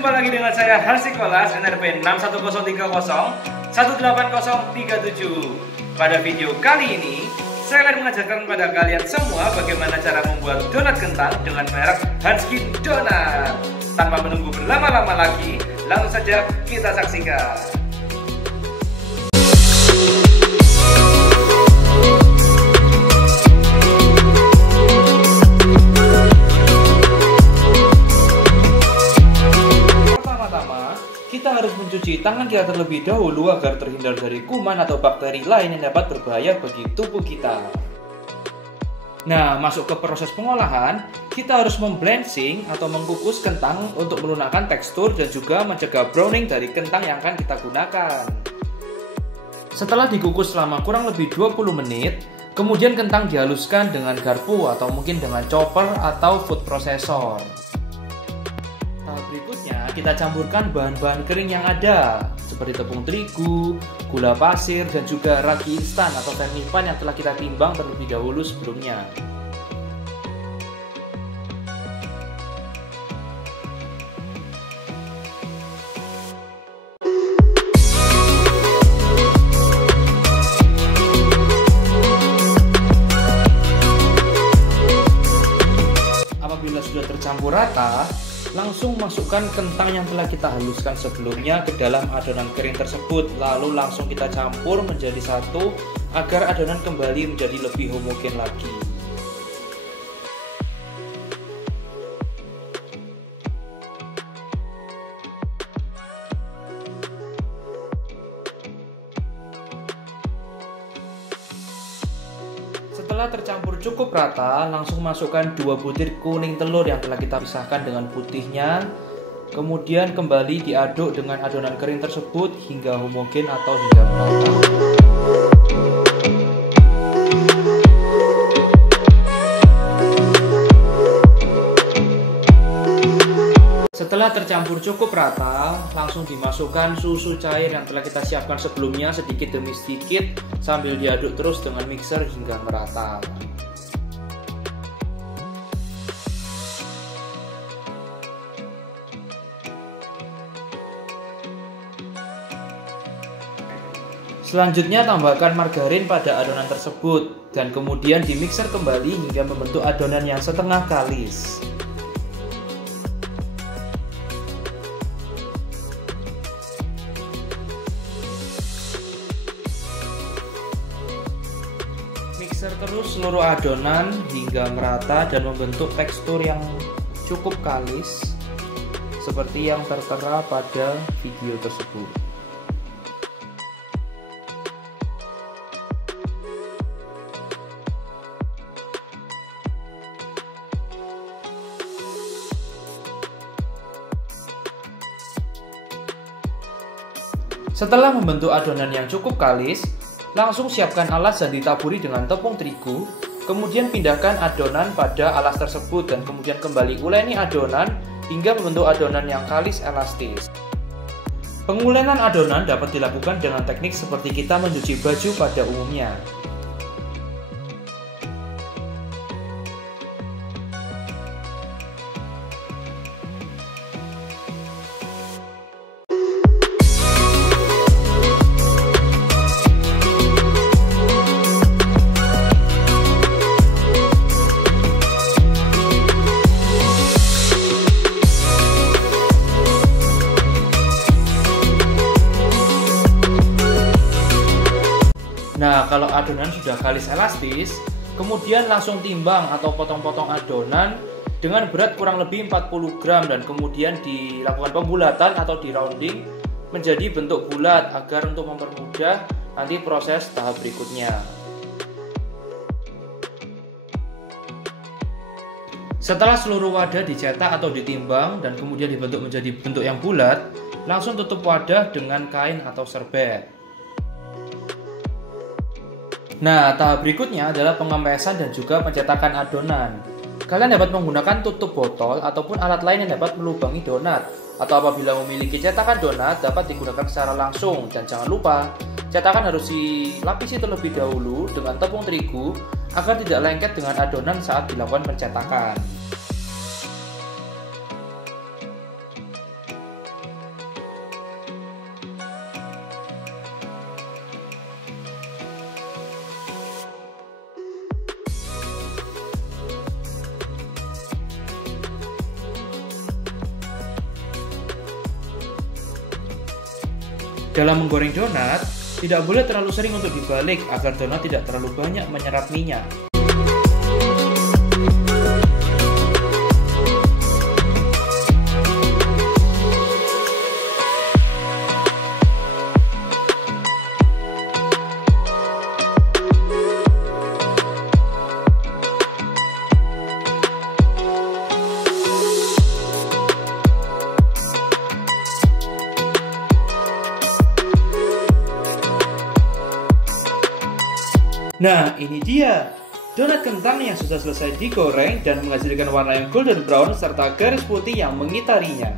Jumpa lagi dengan saya Harsikolas NRP 61030180037. Pada video kali ini saya akan mengajarkan kepada kalian semua bagaimana cara membuat donat kentang dengan merek Hanskin Donat. Tanpa menunggu berlama-lama lagi, langsung saja kita saksikan. Kita harus mencuci tangan kita terlebih dahulu agar terhindar dari kuman atau bakteri lain yang dapat berbahaya bagi tubuh kita. Nah, masuk ke proses pengolahan, kita harus memblancing atau mengukus kentang untuk melunakkan tekstur dan juga mencegah browning dari kentang yang akan kita gunakan. Setelah dikukus selama kurang lebih 20 menit, kemudian kentang dihaluskan dengan garpu atau mungkin dengan chopper atau food processor. Berikutnya kita campurkan bahan-bahan kering yang ada seperti tepung terigu, gula pasir, dan juga ragi instan atau vermipan yang telah kita timbang terlebih dahulu sebelumnya. Apabila sudah tercampur rata, langsung masukkan kentang yang telah kita haluskan sebelumnya ke dalam adonan kering tersebut, lalu langsung kita campur menjadi satu agar adonan kembali menjadi lebih homogen lagi. Setelah tercampur cukup rata, langsung masukkan 2 butir kuning telur yang telah kita pisahkan dengan putihnya. Kemudian kembali diaduk dengan adonan kering tersebut hingga homogen atau hingga merata. Setelah tercampur cukup rata, langsung dimasukkan susu cair yang telah kita siapkan sebelumnya sedikit demi sedikit sambil diaduk terus dengan mixer hingga merata. Selanjutnya tambahkan margarin pada adonan tersebut dan kemudian dimixer kembali hingga membentuk adonan yang setengah kalis. Mixer terus seluruh adonan hingga merata dan membentuk tekstur yang cukup kalis seperti yang tertera pada video tersebut. Setelah membentuk adonan yang cukup kalis, langsung siapkan alas dan ditaburi dengan tepung terigu. Kemudian pindahkan adonan pada alas tersebut dan kemudian kembali uleni adonan hingga membentuk adonan yang kalis elastis. Pengulenan adonan dapat dilakukan dengan teknik seperti kita mencuci baju pada umumnya. Nah, kalau adonan sudah kalis elastis, kemudian langsung timbang atau potong-potong adonan dengan berat kurang lebih 40 gram dan kemudian dilakukan pembulatan atau di rounding menjadi bentuk bulat agar untuk mempermudah nanti proses tahap berikutnya. Setelah seluruh wadah dicetak atau ditimbang dan kemudian dibentuk menjadi bentuk yang bulat, langsung tutup wadah dengan kain atau serbet. Nah, tahap berikutnya adalah pengempesan dan juga pencetakan adonan. Kalian dapat menggunakan tutup botol ataupun alat lain yang dapat melubangi donat. Atau apabila memiliki cetakan donat, dapat digunakan secara langsung. Dan jangan lupa, cetakan harus dilapisi terlebih dahulu dengan tepung terigu agar tidak lengket dengan adonan saat dilakukan pencetakan. Dalam menggoreng donat, tidak boleh terlalu sering untuk dibalik agar donat tidak terlalu banyak menyerap minyak. Nah, ini dia donat kentang yang sudah selesai digoreng dan menghasilkan warna yang golden brown serta garis putih yang mengitarinya.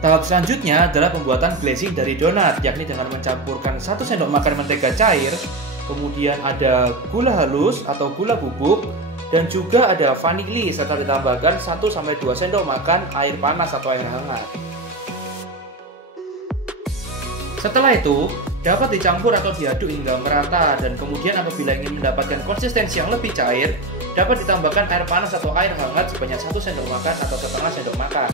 Tahap selanjutnya adalah pembuatan glazing dari donat, yakni dengan mencampurkan 1 sendok makan mentega cair, kemudian ada gula halus atau gula bubuk, dan juga ada vanili serta ditambahkan 1-2 sendok makan air panas atau air hangat. Setelah itu, dapat dicampur atau diaduk hingga merata, dan kemudian apabila ingin mendapatkan konsistensi yang lebih cair, dapat ditambahkan air panas atau air hangat sebanyak 1 sendok makan atau setengah sendok makan.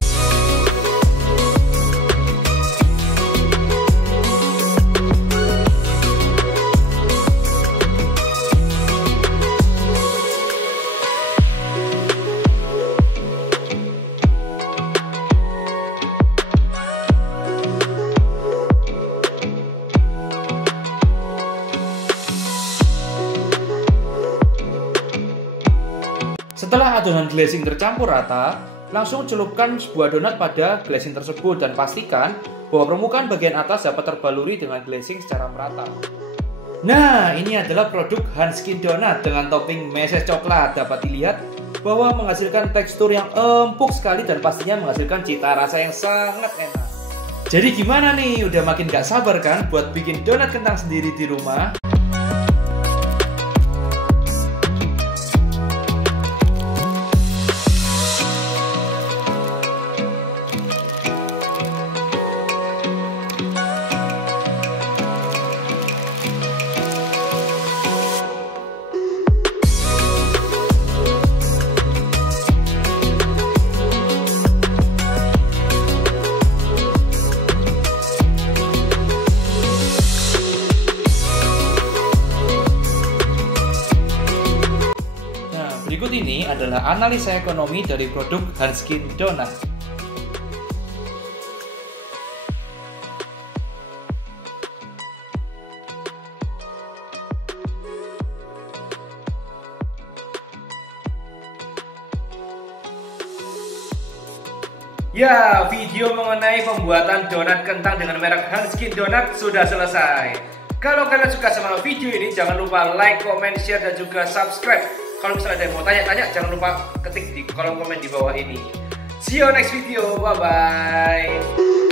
Setelah adonan glazing tercampur rata, langsung celupkan sebuah donat pada glazing tersebut dan pastikan bahwa permukaan bagian atas dapat terbaluri dengan glazing secara merata. Nah, ini adalah produk Hanskin Donat dengan topping meses coklat. Dapat dilihat bahwa menghasilkan tekstur yang empuk sekali dan pastinya menghasilkan cita rasa yang sangat enak. Jadi gimana nih? Udah makin gak sabar kan buat bikin donat kentang sendiri di rumah? Berikut ini adalah analisa ekonomi dari produk Hanskin Donat. Ya, video mengenai pembuatan donat kentang dengan merek Hanskin Donat sudah selesai. Kalau kalian suka sama video ini, jangan lupa like, comment, share, dan juga subscribe. Kalau misalnya ada yang mau tanya-tanya, jangan lupa ketik di kolom komen di bawah ini. See you next video, bye-bye.